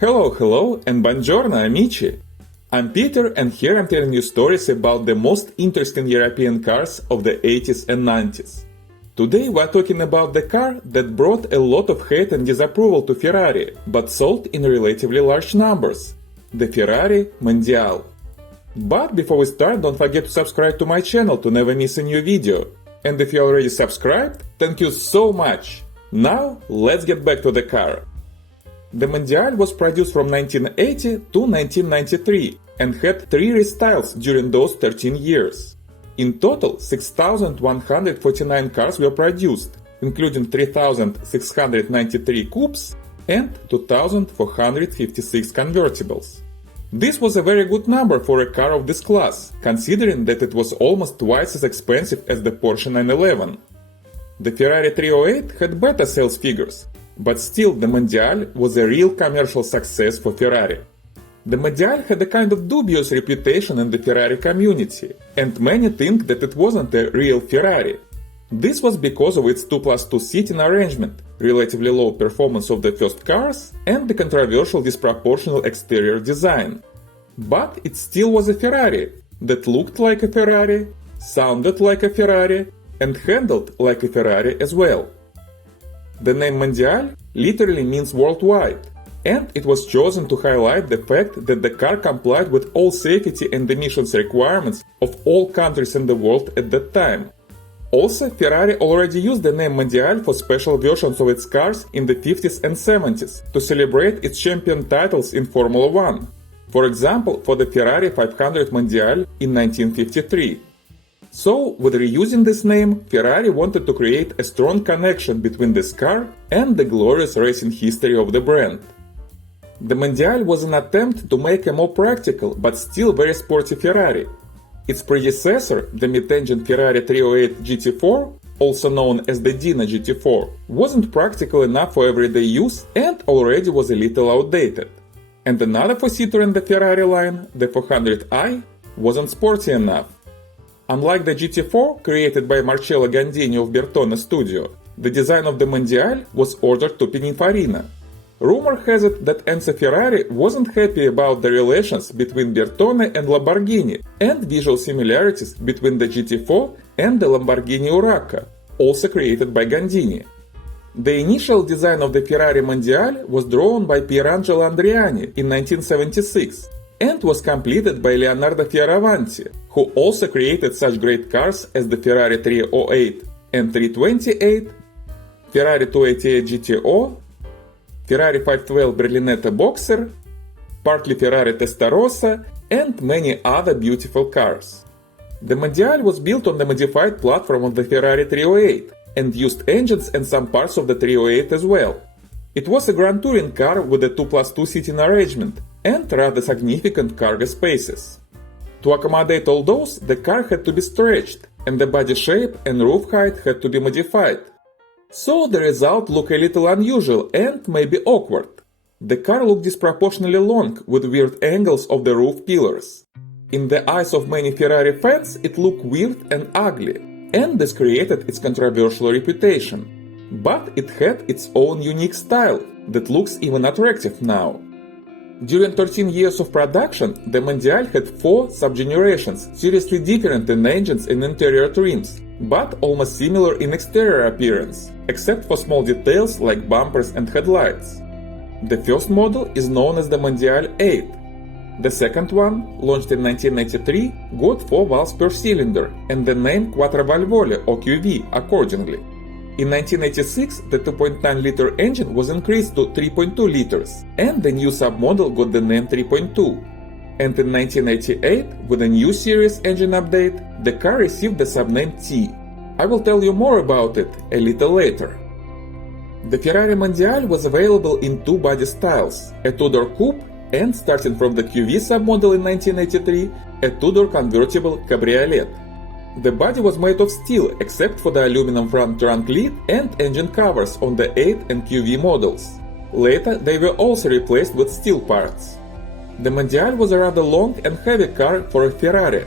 Hello, and buongiorno, amici! I'm Peter, and here I'm telling you stories about the most interesting European cars of the 80s and 90s. Today we're talking about the car that brought a lot of hate and disapproval to Ferrari, but sold in relatively large numbers, the Ferrari Mondial. But before we start, don't forget to subscribe to my channel to never miss a new video. And if you already subscribed, thank you so much! Now, let's get back to the car. The Mondial was produced from 1980 to 1993 and had 3 restyles during those 13 years. In total, 6,149 cars were produced, including 3,693 coupes and 2,456 convertibles. This was a very good number for a car of this class, considering that it was almost twice as expensive as the Porsche 911. The Ferrari 308 had better sales figures, but still the Mondial was a real commercial success for Ferrari. The Mondial had a kind of dubious reputation in the Ferrari community, and many think that it wasn't a real Ferrari. This was because of its 2+2 seating arrangement, relatively low performance of the first cars, and the controversial disproportional exterior design. But it still was a Ferrari that looked like a Ferrari, sounded like a Ferrari, and handled like a Ferrari as well. The name Mondial literally means worldwide, and it was chosen to highlight the fact that the car complied with all safety and emissions requirements of all countries in the world at that time. Also, Ferrari already used the name Mondial for special versions of its cars in the 50s and 70s to celebrate its champion titles in Formula 1. For example, for the Ferrari 500 Mondial in 1953. So, with reusing this name, Ferrari wanted to create a strong connection between this car and the glorious racing history of the brand. The Mondial was an attempt to make a more practical but still very sporty Ferrari. Its predecessor, the mid-engine Ferrari 308 GT4, also known as the Dino GT4, wasn't practical enough for everyday use and already was a little outdated. And another four-seater in the Ferrari line, the 400i, wasn't sporty enough. Unlike the GT4, created by Marcello Gandini of Bertone Studio, the design of the Mondial was ordered to Pininfarina. Rumor has it that Enzo Ferrari wasn't happy about the relations between Bertone and Lamborghini and visual similarities between the GT4 and the Lamborghini Huracan, also created by Gandini. The initial design of the Ferrari Mondial was drawn by Pierangelo Andreani in 1976 and was completed by Leonardo Fioravanti, who also created such great cars as the Ferrari 308 and 328, Ferrari 288 GTO, Ferrari 512 Berlinetta Boxer, partly Ferrari Testarossa, and many other beautiful cars. The Mondial was built on the modified platform of the Ferrari 308 and used engines and some parts of the 308 as well. It was a Grand Touring car with a 2+2 seating arrangement and rather significant cargo spaces. To accommodate all those, the car had to be stretched, and the body shape and roof height had to be modified. So the result looked a little unusual and maybe awkward. The car looked disproportionately long with weird angles of the roof pillars. In the eyes of many Ferrari fans, it looked weird and ugly, and this created its controversial reputation. But it had its own unique style that looks even attractive now. During 13 years of production, the Mondial had 4 subgenerations, seriously different in engines and interior trims, but almost similar in exterior appearance, except for small details like bumpers and headlights. The first model is known as the Mondial 8. The second one, launched in 1993, got 4 valves per cylinder and the name Quattrovalvole or QV accordingly. In 1986, the 2.9-liter engine was increased to 3.2 liters, and the new submodel got the name 3.2. And in 1988, with a new series engine update, the car received the subname T. I will tell you more about it a little later. The Ferrari Mondial was available in 2 body styles, a 2-door coupe and, starting from the QV submodel in 1983, a 2-door convertible cabriolet. The body was made of steel except for the aluminum front trunk lid and engine covers on the 8 and QV models. Later they were also replaced with steel parts. The Mondial was a rather long and heavy car for a Ferrari.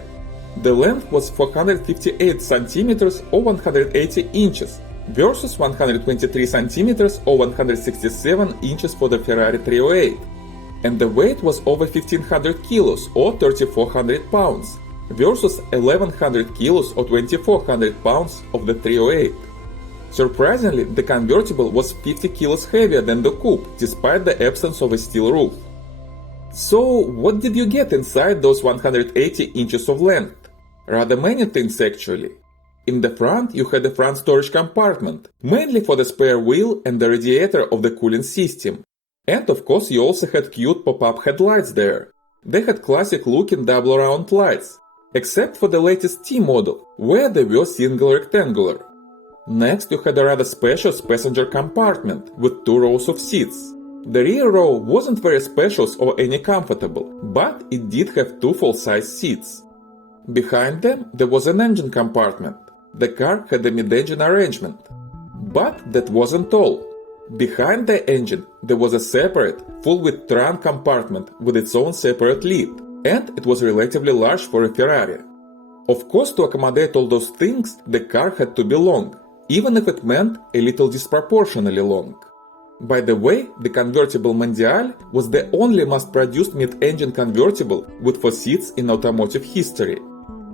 The length was 458 cm or 180 inches versus 123 cm or 167 inches for the Ferrari 308. and the weight was over 1500 kilos or 3400 pounds versus 1100 kilos or 2400 pounds of the 308. Surprisingly, the convertible was 50 kilos heavier than the coupe despite the absence of a steel roof. So, what did you get inside those 180 inches of length? Rather many things actually. In the front you had a front storage compartment, mainly for the spare wheel and the radiator of the cooling system. And of course you also had cute pop-up headlights there. They had classic looking double round lights, except for the latest T model, where they were single rectangular. Next you had a rather spacious passenger compartment with 2 rows of seats. The rear row wasn't very spacious or any comfortable, but it did have 2 full-size seats. Behind them there was an engine compartment. The car had a mid-engine arrangement. But that wasn't all. Behind the engine there was a separate, full-width trunk compartment with its own separate lid, and it was relatively large for a Ferrari. Of course, to accommodate all those things, the car had to be long, even if it meant a little disproportionately long. By the way, the convertible Mondial was the only mass-produced mid-engine convertible with 4 seats in automotive history.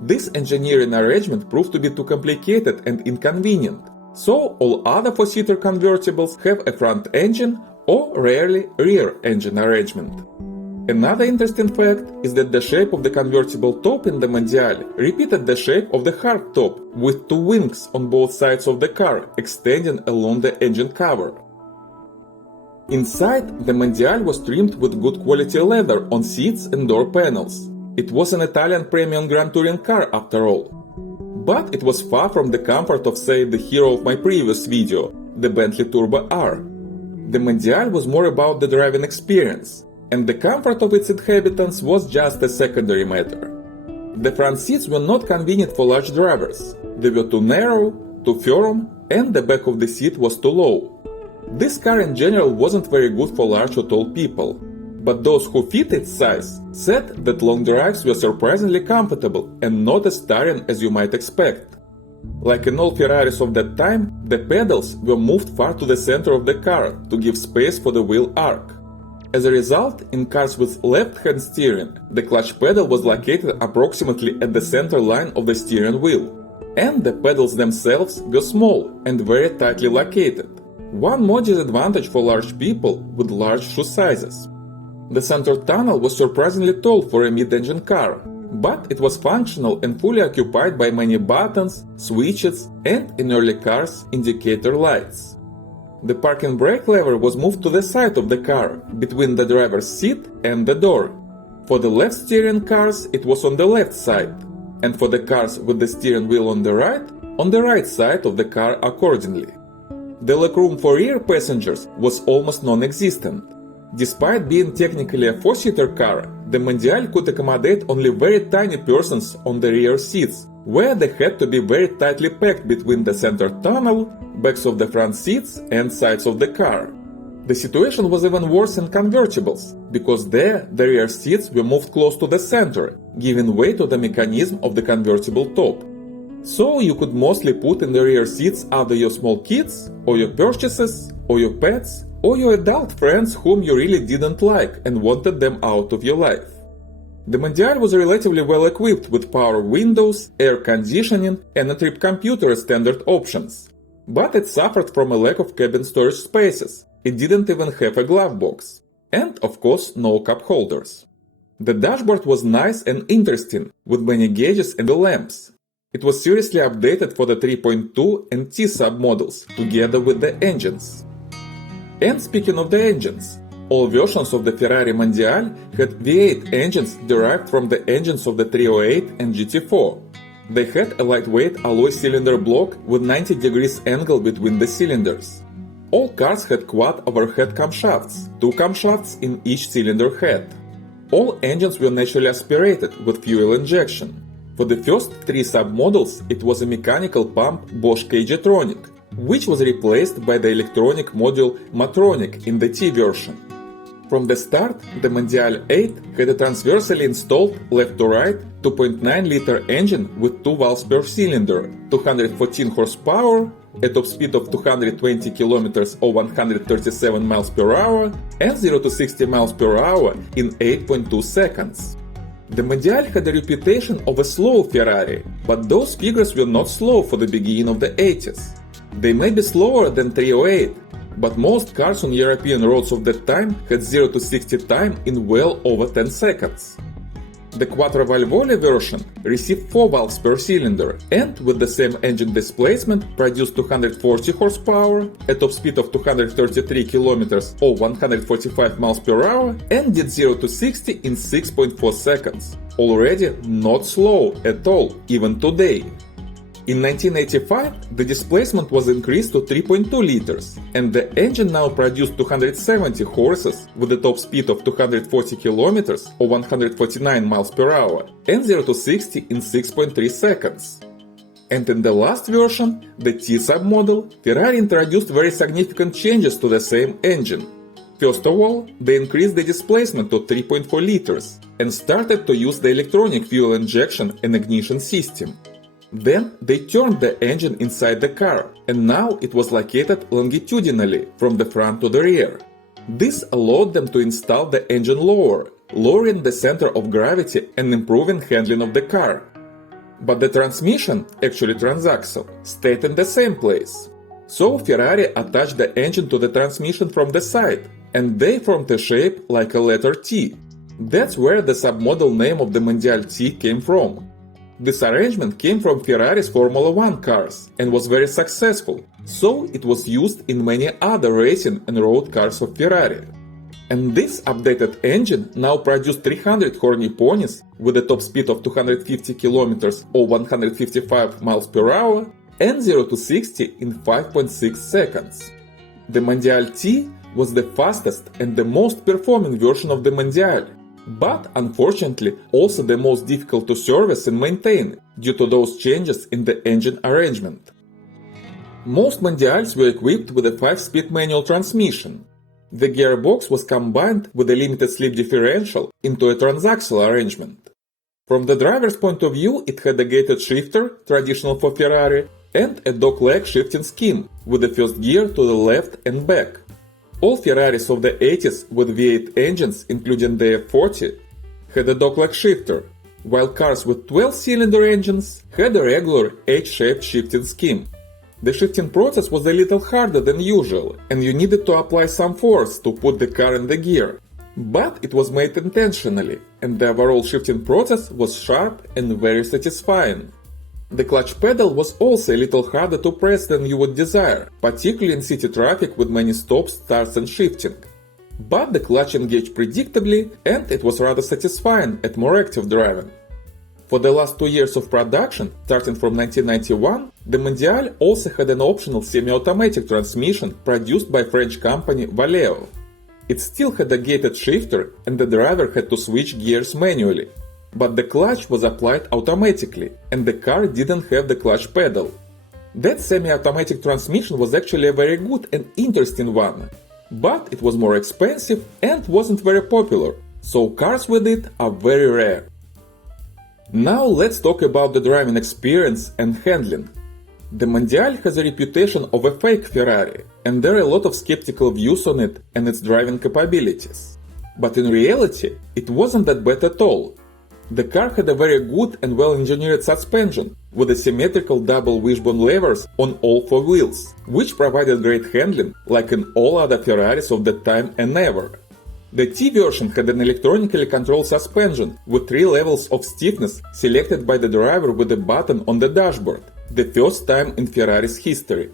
This engineering arrangement proved to be too complicated and inconvenient, so all other 4-seater convertibles have a front engine or rarely rear engine arrangement. Another interesting fact is that the shape of the convertible top in the Mondial repeated the shape of the hard top with 2 wings on both sides of the car extending along the engine cover. Inside, the Mondial was trimmed with good quality leather on seats and door panels. It was an Italian premium Grand Touring car after all. But it was far from the comfort of, say, the hero of my previous video, the Bentley Turbo R. The Mondial was more about the driving experience, and the comfort of its inhabitants was just a secondary matter. The front seats were not convenient for large drivers. They were too narrow, too firm, and the back of the seat was too low. This car in general wasn't very good for large or tall people, but those who fit its size said that long drives were surprisingly comfortable and not as tiring as you might expect. Like in all Ferraris of that time, the pedals were moved far to the center of the car to give space for the wheel arc. As a result, in cars with left-hand steering, the clutch pedal was located approximately at the center line of the steering wheel, and the pedals themselves were small and very tightly located. One more disadvantage for large people with large shoe sizes. The center tunnel was surprisingly tall for a mid-engine car, but it was functional and fully occupied by many buttons, switches, and, in early cars, indicator lights. The parking brake lever was moved to the side of the car, between the driver's seat and the door. For the left steering cars, it was on the left side, and for the cars with the steering wheel on the right side of the car accordingly. The legroom for rear passengers was almost non-existent. Despite being technically a 4-seater car, the Mondial could accommodate only very tiny persons on the rear seats, where they had to be very tightly packed between the center tunnel, backs of the front seats, and sides of the car. The situation was even worse in convertibles, because there the rear seats were moved close to the center, giving way to the mechanism of the convertible top. So you could mostly put in the rear seats either your small kids, or your purchases, or your pets, or your adult friends whom you really didn't like and wanted them out of your life. The Mondial was relatively well equipped with power windows, air conditioning, and a trip computer as standard options. But it suffered from a lack of cabin storage spaces. It didn't even have a glove box. And, of course, no cup holders. The dashboard was nice and interesting, with many gauges and lamps. It was seriously updated for the 3.2 and T submodels, together with the engines. And speaking of the engines, all versions of the Ferrari Mondial had V8 engines derived from the engines of the 308 and GT4. They had a lightweight alloy cylinder block with 90 degrees angle between the cylinders. All cars had quad overhead camshafts, 2 camshafts in each cylinder head. All engines were naturally aspirated with fuel injection. For the first 3 submodels, it was a mechanical pump Bosch K-Jetronic, which was replaced by the electronic module Matronic in the T version. From the start, the Mondial 8 had a transversely installed left-to-right 2.9-liter engine with 2 valves per cylinder, 214 horsepower, a top speed of 220 km or 137 miles per hour, and 0 to 60 miles per hour in 8.2 seconds. The Mondial had a reputation of a slow Ferrari, but those figures were not slow for the beginning of the 80s. They may be slower than 308, but most cars on European roads of that time had 0 to 60 time in well over 10 seconds. The Quattro Valvole version received 4 valves per cylinder and, with the same engine displacement, produced 240 horsepower, a top speed of 233 km or 145 miles per hour, and did 0 to 60 in 6.4 seconds. Already not slow at all, even today. In 1985, the displacement was increased to 3.2 liters, and the engine now produced 270 horses with a top speed of 240 km or 149 miles per hour, and 0 to 60 in 6.3 seconds. And in the last version, the T submodel, Ferrari introduced very significant changes to the same engine. First of all, they increased the displacement to 3.4 liters and started to use the electronic fuel injection and ignition system. Then they turned the engine inside the car, and now it was located longitudinally from the front to the rear. This allowed them to install the engine lower, lowering the center of gravity and improving handling of the car. But the transmission, actually transaxle, stayed in the same place. So Ferrari attached the engine to the transmission from the side, and they formed a shape like a letter T. That's where the submodel name of the Mondial T came from. This arrangement came from Ferrari's Formula 1 cars and was very successful, so it was used in many other racing and road cars of Ferrari. And this updated engine now produced 300 horny ponies with a top speed of 250 km or 155 miles per hour and 0 to 60 in 5.6 seconds. The Mondial T was the fastest and the most performing version of the Mondial, but unfortunately also the most difficult to service and maintain due to those changes in the engine arrangement. Most Mondials were equipped with a 5-speed manual transmission. The gearbox was combined with a limited slip differential into a transaxle arrangement. From the driver's point of view, it had a gated shifter, traditional for Ferrari, and a dog-leg shifting scheme with the first gear to the left and back. All Ferraris of the 80s with V8 engines, including the F40, had a dog-leg shifter, while cars with 12-cylinder engines had a regular H-shaped shifting scheme. The shifting process was a little harder than usual, and you needed to apply some force to put the car in the gear. But it was made intentionally, and the overall shifting process was sharp and very satisfying. The clutch pedal was also a little harder to press than you would desire, particularly in city traffic with many stops, starts and shifting. But the clutch engaged predictably, and it was rather satisfying at more active driving. For the last 2 years of production, starting from 1991, the Mondial also had an optional semi-automatic transmission produced by French company Valeo. It still had a gated shifter, and the driver had to switch gears manually. But the clutch was applied automatically, and the car didn't have the clutch pedal. That semi-automatic transmission was actually a very good and interesting one, but it was more expensive and wasn't very popular, so cars with it are very rare. Now let's talk about the driving experience and handling. The Mondial has a reputation of a fake Ferrari, and there are a lot of skeptical views on it and its driving capabilities. But in reality, it wasn't that bad at all. The car had a very good and well-engineered suspension, with a symmetrical double wishbone levers on all 4 wheels, which provided great handling like in all other Ferraris of that time and ever. The T version had an electronically controlled suspension with 3 levels of stiffness selected by the driver with a button on the dashboard, the first time in Ferrari's history.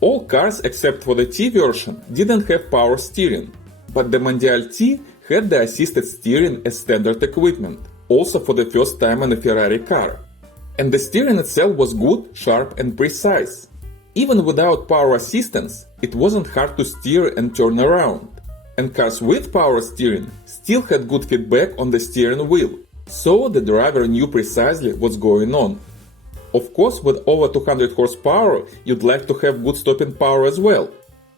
All cars except for the T version didn't have power steering, but the Mondial T had the assisted steering as standard equipment, also for the first time in a Ferrari car. And the steering itself was good, sharp and precise. Even without power assistance, it wasn't hard to steer and turn around. And cars with power steering still had good feedback on the steering wheel, so the driver knew precisely what's going on. Of course, with over 200 horsepower, you'd like to have good stopping power as well.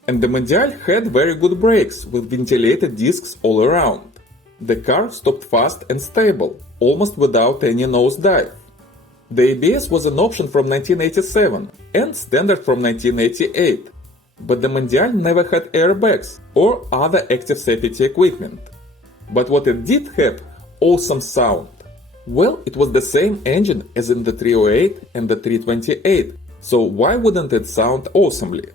And the Mondial had very good brakes with ventilated discs all around. The car stopped fast and stable, almost without any nosedive. The ABS was an option from 1987 and standard from 1988, but the Mondial never had airbags or other active safety equipment. But what it did have, awesome sound. Well, it was the same engine as in the 308 and the 328, so why wouldn't it sound awesomely?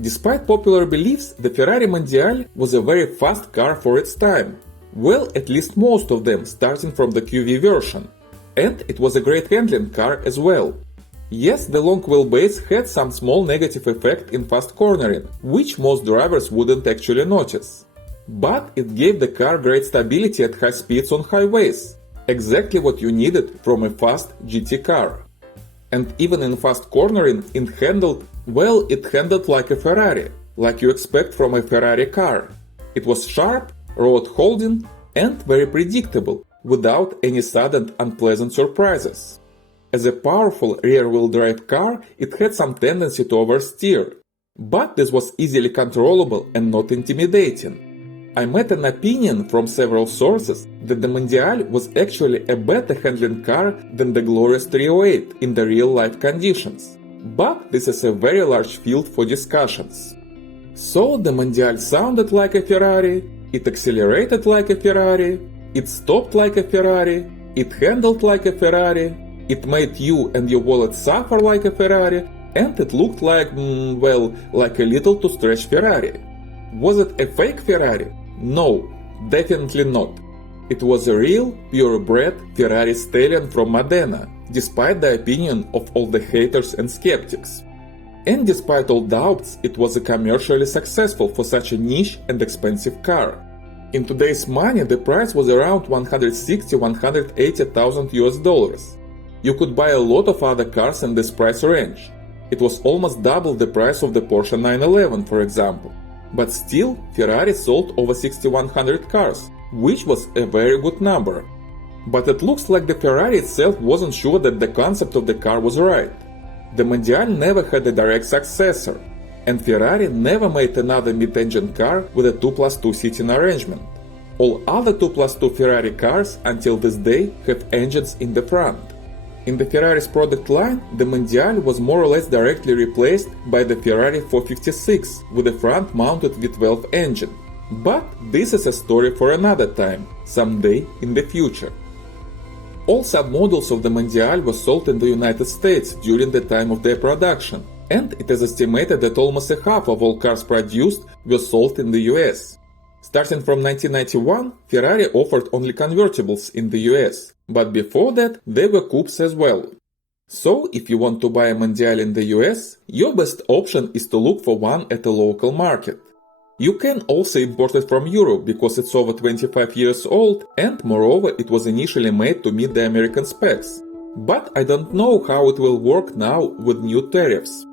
Despite popular beliefs, the Ferrari Mondial was a very fast car for its time. Well, at least most of them, starting from the QV version. And it was a great handling car as well. Yes, the long wheelbase had some small negative effect in fast cornering, which most drivers wouldn't actually notice. But it gave the car great stability at high speeds on highways, exactly what you needed from a fast GT car. And even in fast cornering, it handled like a Ferrari, like you expect from a Ferrari car. It was sharp, road holding, and very predictable, without any sudden unpleasant surprises. As a powerful rear-wheel drive car, it had some tendency to oversteer, but this was easily controllable and not intimidating. I met an opinion from several sources that the Mondial was actually a better handling car than the glorious 308 in the real-life conditions, but this is a very large field for discussions. So the Mondial sounded like a Ferrari, it accelerated like a Ferrari, it stopped like a Ferrari, it handled like a Ferrari, it made you and your wallet suffer like a Ferrari, and it looked like, like a little too stretched Ferrari. Was it a fake Ferrari? No, definitely not. It was a real, purebred Ferrari stallion from Modena, despite the opinion of all the haters and skeptics. And despite all doubts, it was commercially successful for such a niche and expensive car. In today's money, the price was around $180,000 US. You could buy a lot of other cars in this price range. It was almost double the price of the Porsche 911, for example. But still, Ferrari sold over 6,100 cars, which was a very good number. But it looks like the Ferrari itself wasn't sure that the concept of the car was right. The Mondial never had a direct successor, and Ferrari never made another mid-engine car with a 2+2 seating arrangement. All other 2+2 Ferrari cars until this day have engines in the front. In the Ferrari's product line, the Mondial was more or less directly replaced by the Ferrari 456 with a front-mounted V12 engine. But this is a story for another time, someday in the future. All submodels of the Mondial were sold in the United States during the time of their production, and it is estimated that almost a half of all cars produced were sold in the US. Starting from 1991, Ferrari offered only convertibles in the US, but before that there were coupes as well. So if you want to buy a Mondial in the US, your best option is to look for one at a local market. You can also import it from Europe because it's over 25 years old and moreover it was initially made to meet the American specs. But I don't know how it will work now with new tariffs.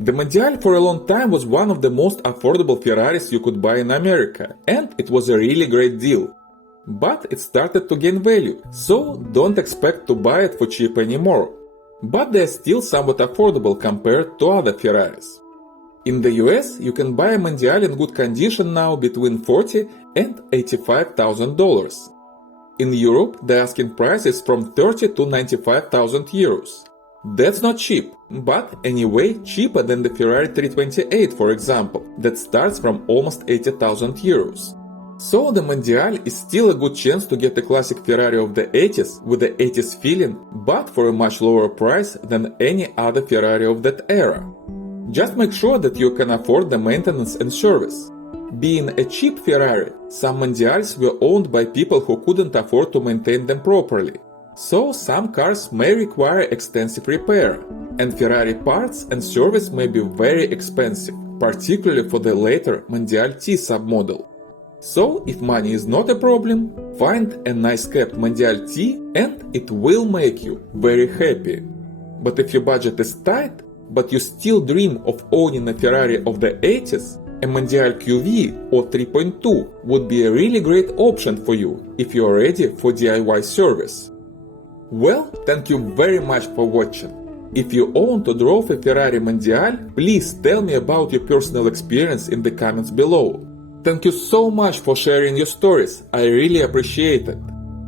The Mondial for a long time was one of the most affordable Ferraris you could buy in America, and it was a really great deal. But it started to gain value, so don't expect to buy it for cheap anymore. But they're still somewhat affordable compared to other Ferraris. In the US, you can buy a Mondial in good condition now between $40,000 and $85,000. In Europe, the asking price is from 30,000 to 95,000 euros. That's not cheap, but anyway cheaper than the Ferrari 328, for example, that starts from almost 80,000 euros. So the Mondial is still a good chance to get a classic Ferrari of the 80s with the 80s feeling, but for a much lower price than any other Ferrari of that era. Just make sure that you can afford the maintenance and service. Being a cheap Ferrari, some Mondials were owned by people who couldn't afford to maintain them properly. So some cars may require extensive repair, and Ferrari parts and service may be very expensive, particularly for the later Mondial T submodel. So if money is not a problem, find a nice kept Mondial T and it will make you very happy. But if your budget is tight, but you still dream of owning a Ferrari of the 80s, a Mondial QV or 3.2 would be a really great option for you if you are ready for DIY service. Well, thank you very much for watching. If you own or drove a Ferrari Mondial, please tell me about your personal experience in the comments below. Thank you so much for sharing your stories, I really appreciate it.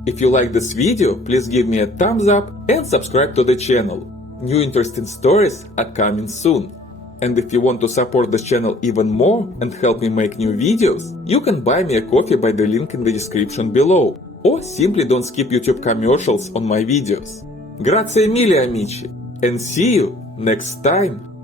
If you like this video, please give me a thumbs up and subscribe to the channel. New interesting stories are coming soon. And if you want to support this channel even more and help me make new videos, you can buy me a coffee by the link in the description below, or simply don't skip YouTube commercials on my videos. Grazie mille amici, and see you next time!